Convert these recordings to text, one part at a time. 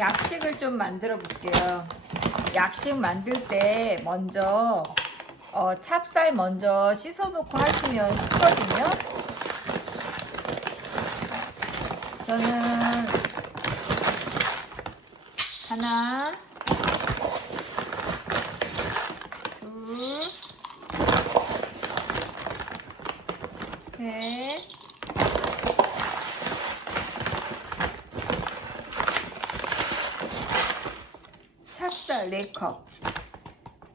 약식을 좀 만들어 볼게요. 약식 만들 때 먼저 찹쌀 먼저 씻어 놓고 하시면 쉽거든요. 저는 하나, 둘, 셋, 찹쌀 4컵.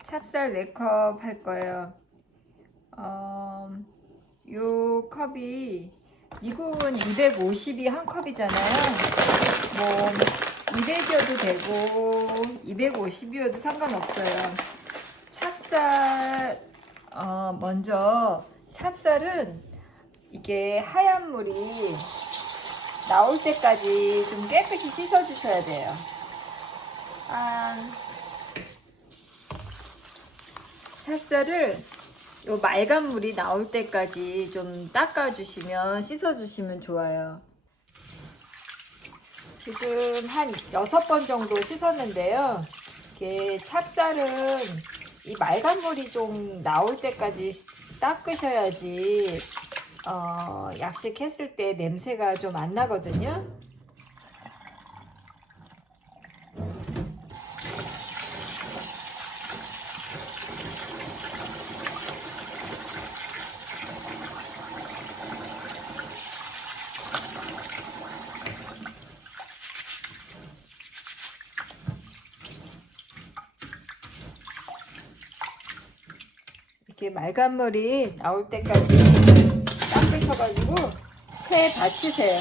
찹쌀 4컵 할 거예요. 요 컵이 미국은 250이 한 컵이잖아요. 뭐 200이어도 되고 250이어도 상관없어요. 찹쌀 먼저 찹쌀은 이게 하얀 물이 나올 때까지 좀 깨끗이 씻어 주셔야 돼요. 찹쌀을 요 맑은 물이 나올 때까지 좀 닦아주시면 씻어주시면 좋아요. 지금 한 6번 정도 씻었는데요. 이게 찹쌀은 이 맑은 물이 좀 나올 때까지 닦으셔야지 약식했을 때 냄새가 좀 안 나거든요. 이렇게 맑은 물이 나올 때까지 닦으셔가지고 체에 받치세요.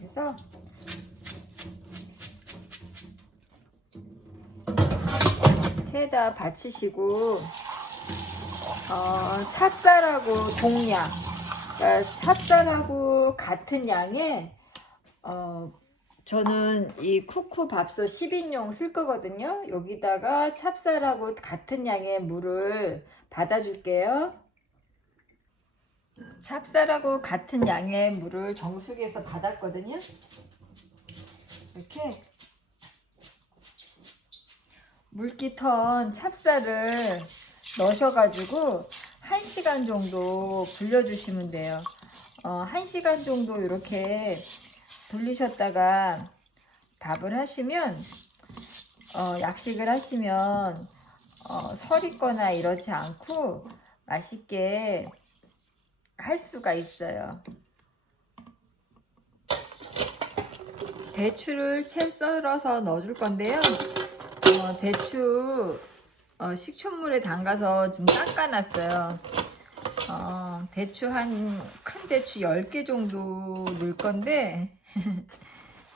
그래서 체에다 받치시고 찹쌀하고 동량, 그러니까 찹쌀하고 같은 양의 저는 이 쿠쿠 밥솥 10인용 쓸 거거든요. 여기다가 찹쌀하고 같은 양의 물을 받아줄게요. 찹쌀하고 같은 양의 물을 정수기에서 받았거든요. 이렇게 물기 턴 찹쌀을 넣으셔가지고 1시간 정도 불려주시면 돼요. 1시간 정도 이렇게 불리셨다가 밥을 하시면 약식을 하시면 서리거나 이러지 않고 맛있게 할 수가 있어요. 대추를 채 썰어서 넣어줄 건데요. 대추 식초물에 담가서 좀 닦아놨어요. 대추 큰 대추 10개 정도 넣을 건데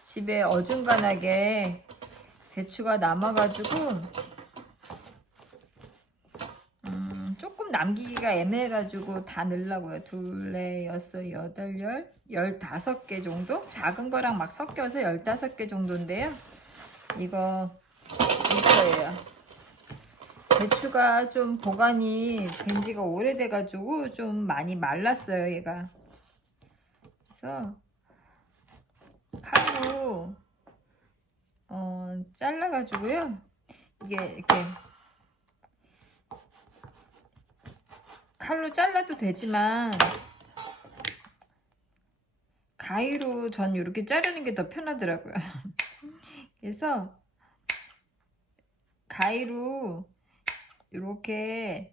집에 어중간하게 대추가 남아가지고 조금 남기기가 애매해가지고 다 넣으려고요. 2, 4, 6, 8, 10, 15개 정도? 작은 거랑 막 섞여서 15개 정도인데요. 이거예요. 대추가 좀 보관이 된 지가 오래돼가지고 좀 많이 말랐어요, 얘가. 그래서 칼로 잘라가지고요. 이게 이렇게 칼로 잘라도 되지만 가위로 전 이렇게 자르는 게 더 편하더라고요. 그래서 가위로 이렇게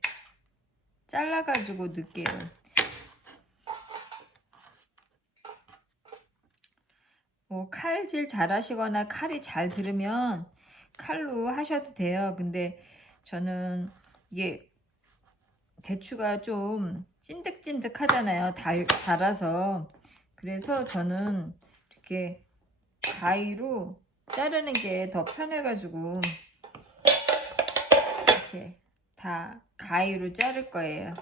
잘라가지고 넣을게요. 칼질 잘 하시거나 칼이 잘 들으면 칼로 하셔도 돼요. 근데 저는 이게 대추가 좀 찐득찐득 하잖아요. 달아서. 그래서 저는 이렇게 가위로 자르는 게 더 편해가지고 이렇게 다 가위로 자를 거예요.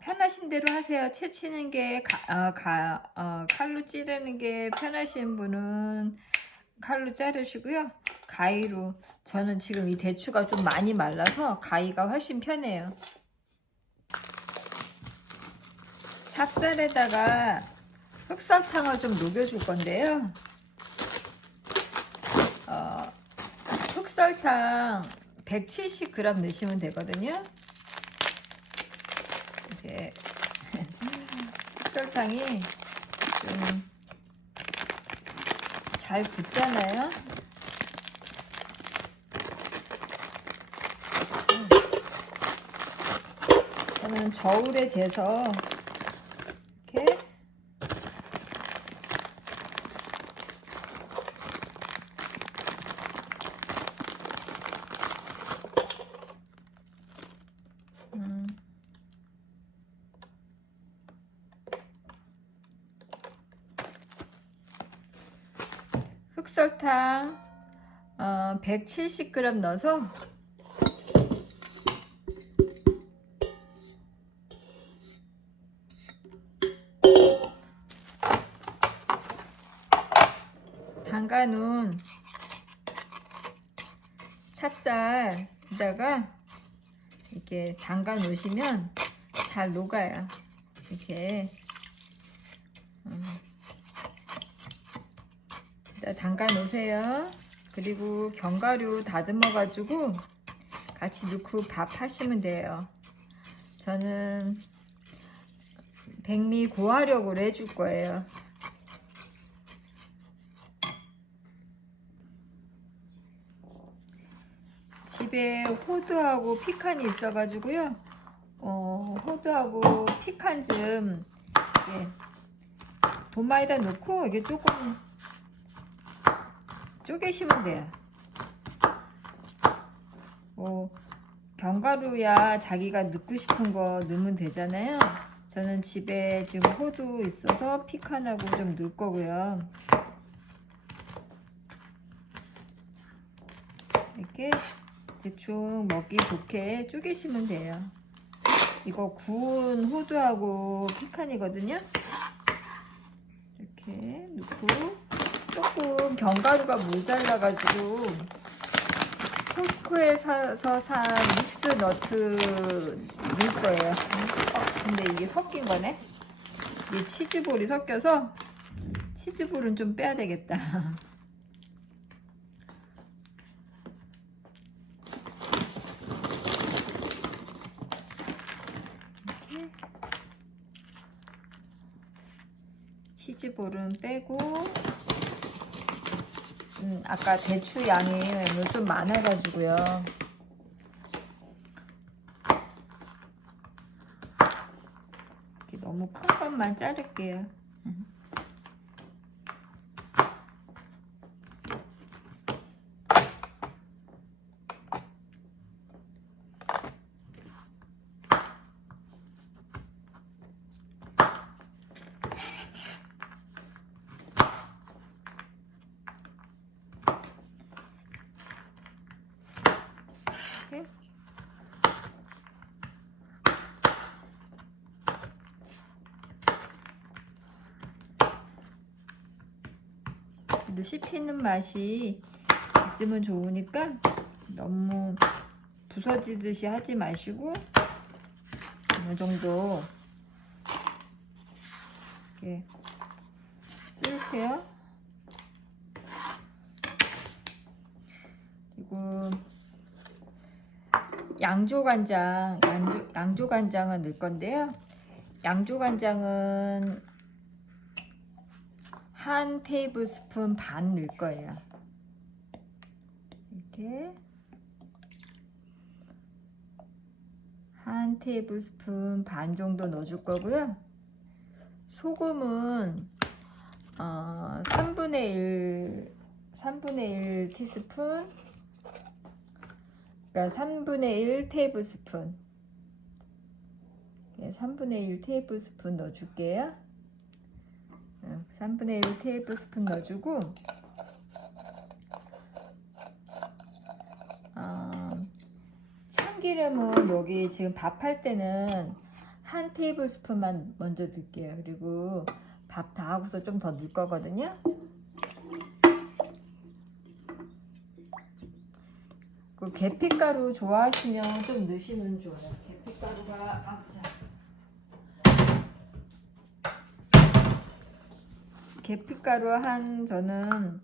편하신 대로 하세요. 채치는 게 칼로 찌르는 게 편하신 분은 칼로 자르시고요. 가위로. 저는 지금 이 대추가 좀 많이 말라서 가위가 훨씬 편해요. 찹쌀에다가 흑설탕을 좀 녹여줄 건데요. 흑설탕 170g 넣으시면 되거든요. 이렇게 흑설탕이 좀 잘 굳잖아요. 저는 저울에 재서 이렇게 흑설탕 170g 넣어서 담가놓은 찹쌀에다가 이렇게 담가 놓으시면 잘 녹아요. 이렇게 담가 놓으세요. 그리고 견과류 다듬어 가지고 같이 넣고 밥 하시면 돼요. 저는 백미 고화력으로 해줄 거예요. 집에 호두하고 피칸이 있어 가지고요. 호두하고 피칸 좀 도마에다 넣고 이게 조금 쪼개시면 돼요. 견과류야 자기가 넣고 싶은 거 넣으면 되잖아요. 저는 집에 지금 호두 있어서 피칸하고 좀 넣을 거고요. 이렇게 대충 먹기 좋게 쪼개시면 돼요. 이거 구운 호두하고 피칸이거든요. 이렇게 넣고 조금 견과류가 모자라가지고 코스트코에서 산 믹스 너트 넣을 거예요. 근데 이게 섞인 거네. 이게 치즈볼이 섞여서 치즈볼은 좀 빼야 되겠다. 이렇게 치즈볼은 빼고 아까 대추 양이 좀 많아가지고요. 이렇게 너무 큰 것만 자를게요. 씹히는 맛이 있으면 좋으니까 너무 부서지듯이 하지 마시고 어느 정도 이렇게 쓸게요. 그리고 양조간장은 넣을 건데요. 양조간장은 한 테이블 스푼 반 넣을 거예요. 이렇게 한 테이블 스푼 반 정도 넣어줄 거고요. 소금은 3분의 1 티스푼, 그러니까 3분의 1 테이블 스푼, 3분의 1 테이블 스푼 넣어줄게요. 3분의 1 테이블 스푼 넣어주고 참기름은 여기 지금 밥할 때는 한 테이블 스푼만 먼저 넣을게요. 그리고 밥 다 하고서 좀 더 넣을 거거든요. 그 계피가루 좋아하시면 좀 넣으시면 좋아요. 계피가루가 계피가루 한 저는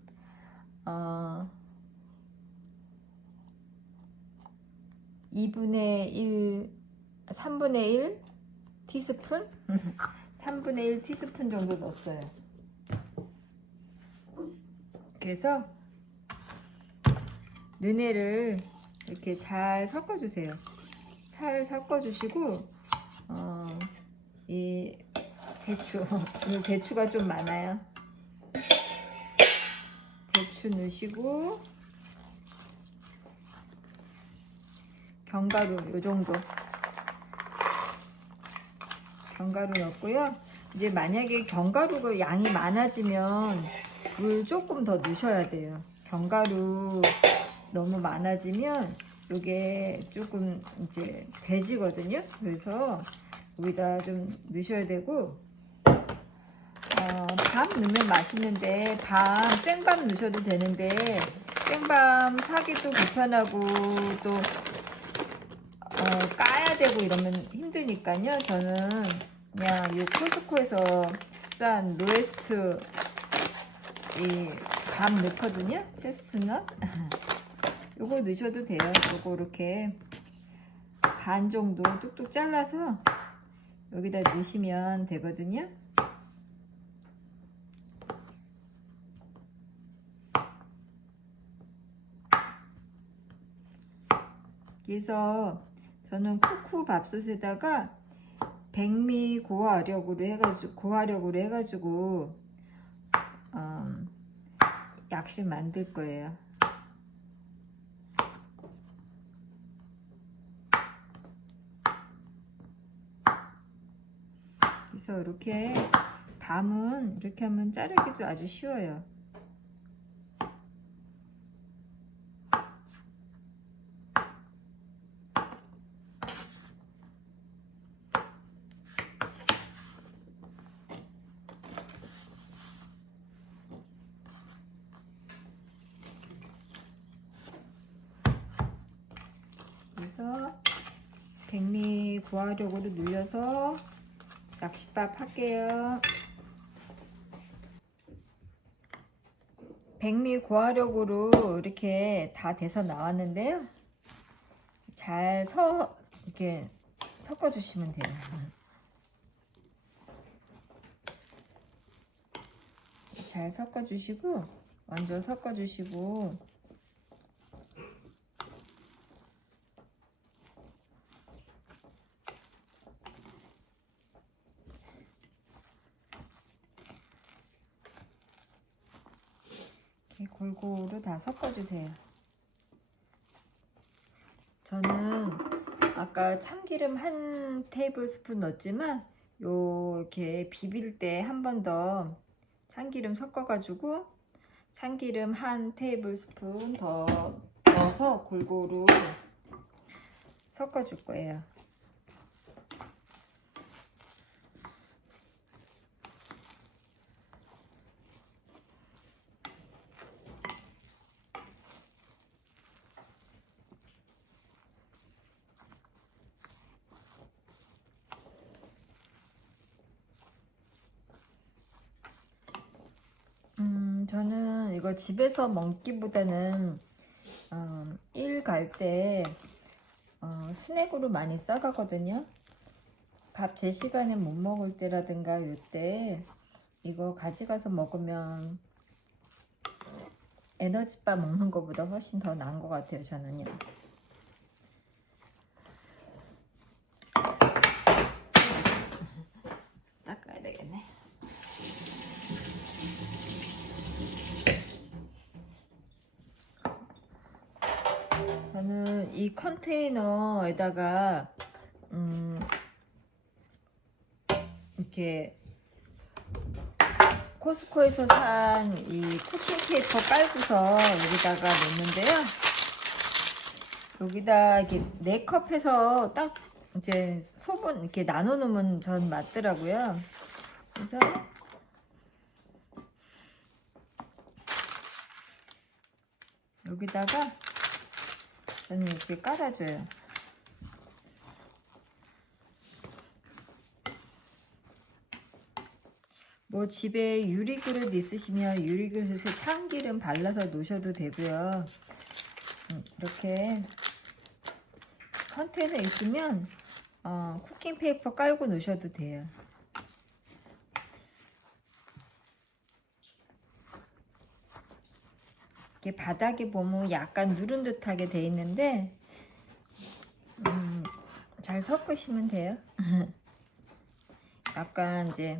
2분의 1, 3분의 1 티스푼? 3분의 1 티스푼 정도 넣었어요. 그래서 너네를 이렇게 잘 섞어주세요. 잘 섞어주시고 이 대추가 좀 많아요. 대추 넣으시고 견과류 요 정도 견과류 넣고요. 이제 만약에 견과류가 양이 많아지면 물 조금 더 넣으셔야 돼요. 견과류 너무 많아지면 이게 조금 이제 돼지거든요. 그래서 여기다 좀 넣으셔야 되고 밤 넣으면 맛있는데 생밤 넣으셔도 되는데 생밤 사기도 불편하고 또 까야 되고 이러면 힘드니까요. 저는 그냥 이 코스코에서 싼 로에스트 이 밤 넣거든요. 체스넛 요거 넣으셔도 돼요. 요거 이렇게 반 정도 뚝뚝 잘라서 여기다 넣으시면 되거든요. 그래서 저는 쿠쿠 밥솥에다가 백미 고화력으로 해가지고 약식 만들 거예요. 그래서 이렇게 밤은 이렇게 하면 자르기도 아주 쉬워요. 그래서 백미 고화력으로 눌려서 낚싯밥 할게요. 백미 고화력으로 이렇게 다 돼서 나왔는데요. 이렇게 섞어 주시면 돼요. 잘 섞어 주시고 먼저 섞어 주시고 골고루 다 섞어주세요. 저는 아까 참기름 한 테이블 스푼 넣었지만 이렇게 비빌 때 한 번 더 참기름 섞어가지고 참기름 한 테이블 스푼 더 넣어서 골고루 섞어줄 거예요. 저는 이거 집에서 먹기보다는 일 갈 때 스낵으로 많이 싸가거든요. 밥 제 시간에 못 먹을 때라든가 요때 이거 가져가서 먹으면 에너지바 먹는 것보다 훨씬 더 나은 것 같아요. 저는요. 닦아야 되겠네. 저는 이 컨테이너에다가 이렇게 코스코에서 산 이 쿠킹 페이퍼 깔고서 여기다가 놓는데요. 여기다 이렇게 4컵 해서 딱 이제 소분 이렇게 나눠 놓으면 전 맞더라고요. 그래서 여기다가 저는 이렇게 깔아줘요. 뭐 집에 유리그릇 있으시면 유리그릇에 참기름 발라서 놓으셔도 되고요. 이렇게 컨테이너 있으면 쿠킹 페이퍼 깔고 놓으셔도 돼요. 이렇게 바닥에 보면 약간 누른 듯하게 돼 있는데 잘 섞으시면 돼요. 약간 이제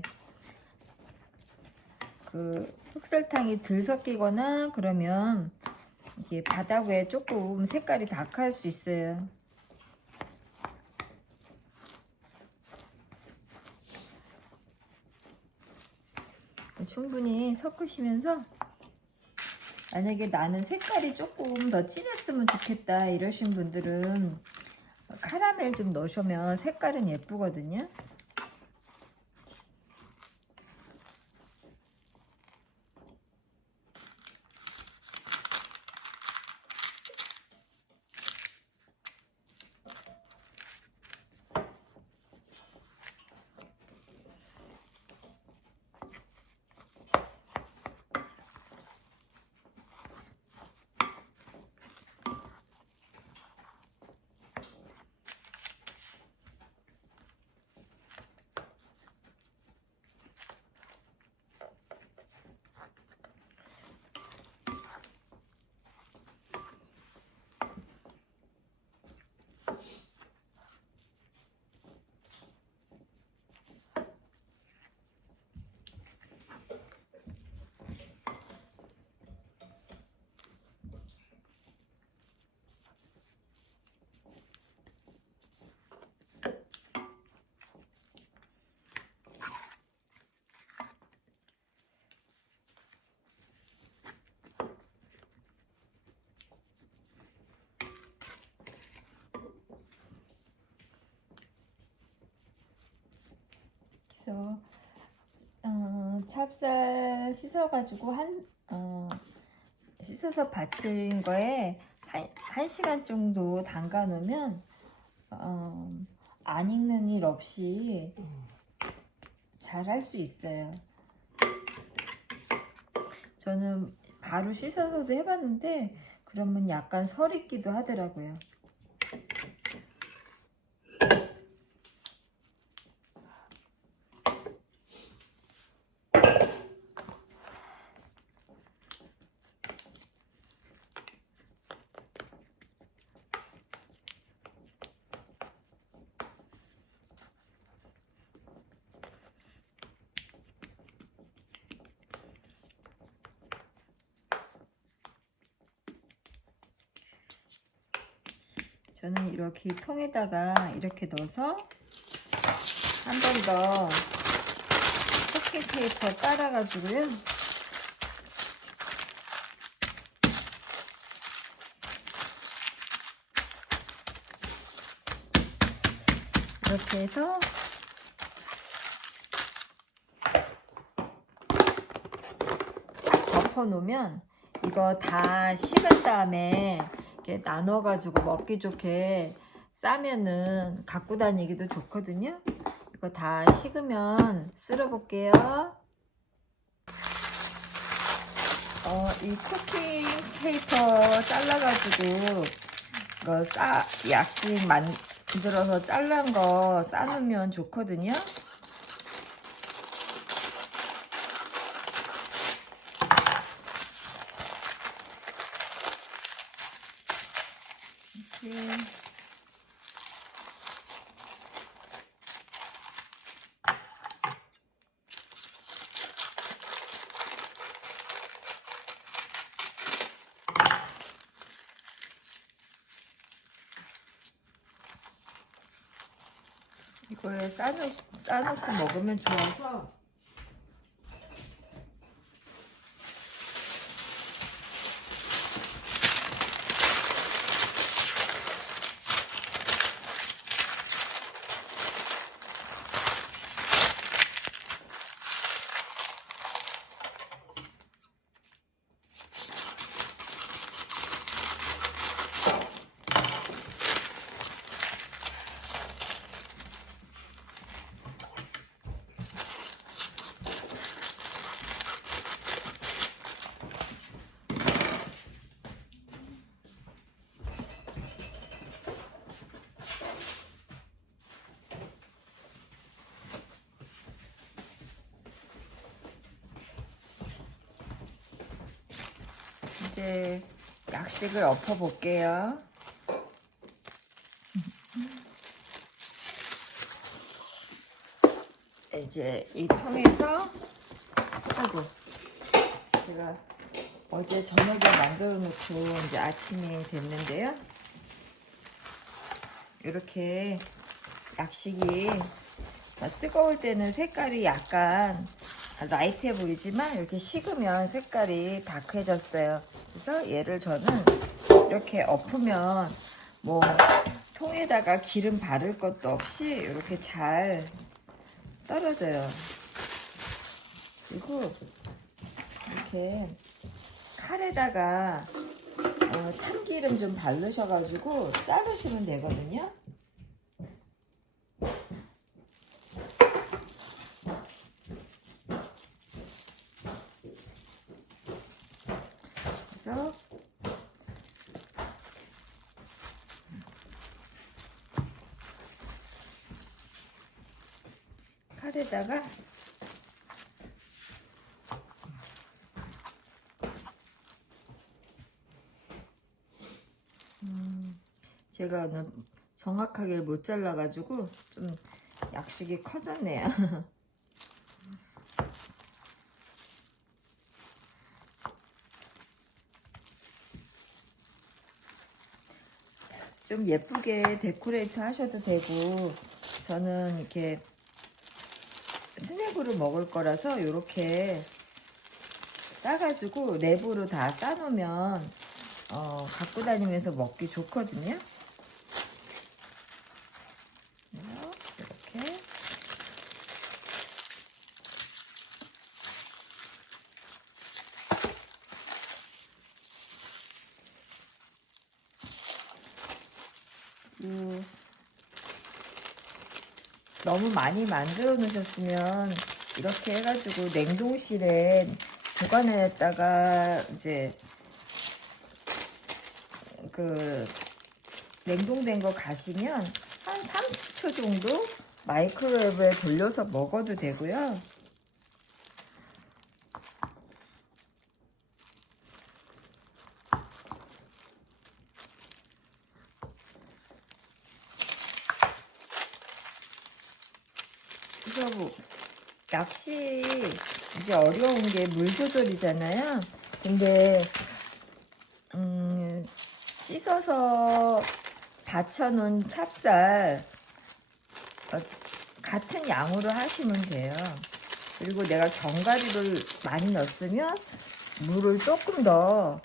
그 흑설탕이 덜 섞이거나 그러면 이게 바닥에 조금 색깔이 다크할 수 있어요. 충분히 섞으시면서 만약에 나는 색깔이 조금 더 진했으면 좋겠다 이러신 분들은 카라멜 좀 넣으시면 색깔은 예쁘거든요. 그래서 찹쌀 씻어가지고 씻어서 받친 거에 한 시간 정도 담가 놓으면 안 익는 일 없이 잘 할 수 있어요. 저는 바로 씻어서도 해봤는데 그러면 약간 설 익기도 하더라고요. 저는 이렇게 통에다가 이렇게 넣어서 한 번 더 쿠킹 페이퍼 깔아가지고요. 이렇게 해서 덮어 놓으면 이거 다 식은 다음에 이렇게 나눠 가지고 먹기 좋게 싸면은 갖고 다니기도 좋거든요. 이거 다 식으면 쓸어 볼게요. 이 쿠킹 페이퍼 잘라 가지고 이거 약식 만들어서 잘란 거 싸놓으면 좋거든요. 이렇게 이거에 싸놓고 먹으면 좋아서 이제 약식을 엎어 볼게요. 이제 이 통에서, 아이고, 제가 어제 저녁에 만들어 놓고 이제 아침이 됐는데요. 이렇게 약식이 뜨거울 때는 색깔이 약간 라이트해 보이지만 이렇게 식으면 색깔이 다크해졌어요. 그래서 얘를 저는 이렇게 엎으면 뭐 통에다가 기름 바를 것도 없이 이렇게 잘 떨어져요. 그리고 이렇게 칼에다가 참기름 좀 바르셔가지고 자르시면 되거든요. 그래서 칼에다가 제가 오늘 정확하게 못 잘라가지고 좀 약식이 커졌네요. 좀 예쁘게 데코레이트 하셔도 되고, 저는 이렇게 스낵으로 먹을 거라서 이렇게 싸가지고 랩으로 다 싸놓으면 갖고 다니면서 먹기 좋거든요. 이렇게 너무 많이 만들어 놓으셨으면 이렇게 해가지고 냉동실에 보관했다가 이제 그 냉동된 거 가시면 한 30초 정도 마이크로웨이브에 돌려서 먹어도 되고요. 그래서 뭐 낚시 이제 어려운 게 물 조절이잖아요. 근데 씻어서 받쳐놓은 찹쌀 같은 양으로 하시면 돼요. 그리고 내가 견과류를 많이 넣었으면 물을 조금 더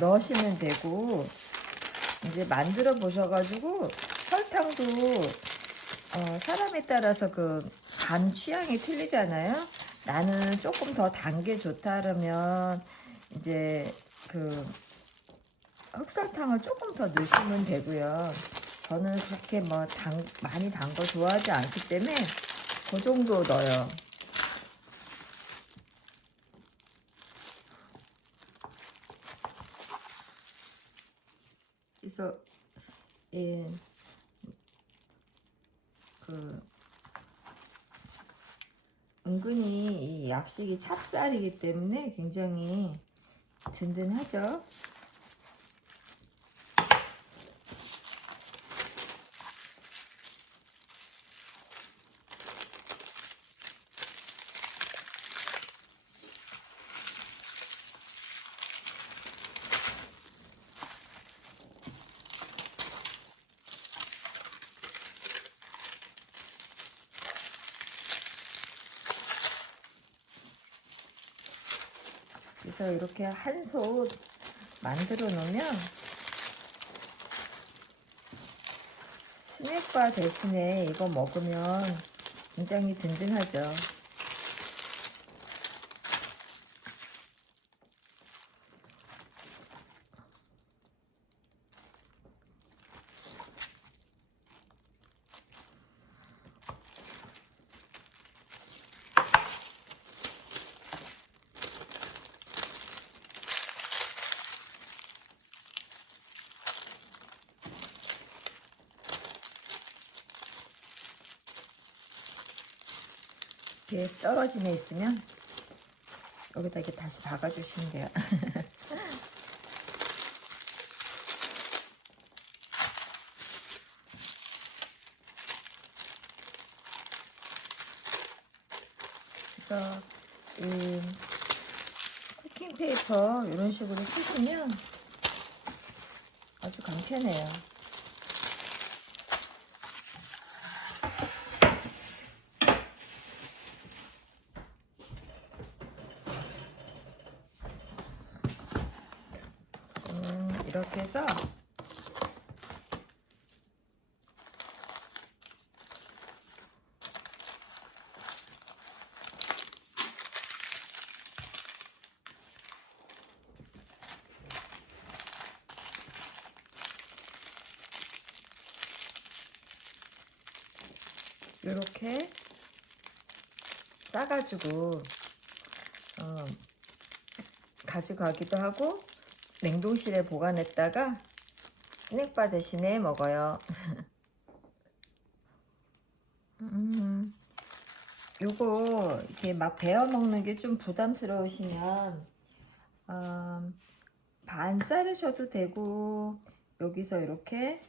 넣으시면 되고, 이제 만들어 보셔가지고 설탕도 사람에 따라서 그 간 취향이 틀리잖아요. 나는 조금 더 단 게 좋다 그러면 이제 그 흑설탕을 조금 더 넣으시면 되고요. 저는 그렇게 뭐 많이 단 거 좋아하지 않기 때문에 그 정도 넣어요. 그래서 예, 은근히 이 약식이 찹쌀이기 때문에 굉장히 든든하죠. 그래서 이렇게 한 솥 만들어 놓으면 스낵바 대신에 이거 먹으면 굉장히 든든하죠. 이렇게 떨어진 애 있으면 여기다 이렇게 다시 박아주시면 돼요. 그래서 이 쿠킹 페이퍼 이런 식으로 쓰시면 아주 간편해요. 이렇게 해서 이렇게 싸가지고 가져가기도 하고 냉동실에 보관했다가 스낵바 대신에 먹어요. 요거 이렇게 막 베어 먹는 게 좀 부담스러우시면 반 자르셔도 되고 여기서 이렇게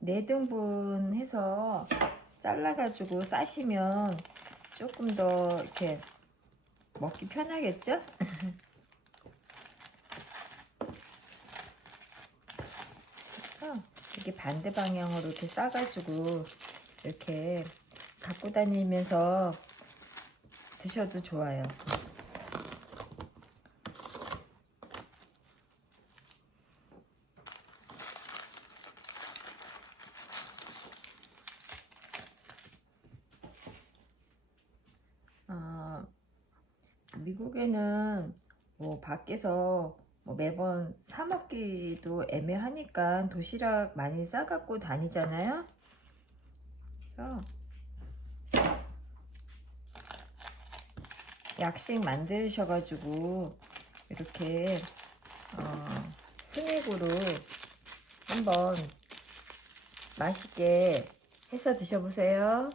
4등분 해서 잘라가지고 싸시면 조금 더 이렇게 먹기 편하겠죠? 이렇게 반대 방향으로 이렇게 싸가지고 이렇게 갖고 다니면서 드셔도 좋아요. 미국에는 뭐 밖에서 뭐 매번 사 먹기도 애매하니까 도시락 많이 싸갖고 다니잖아요. 그래서 약식 만드셔가지고 이렇게 스낵으로 한번 맛있게 해서 드셔보세요.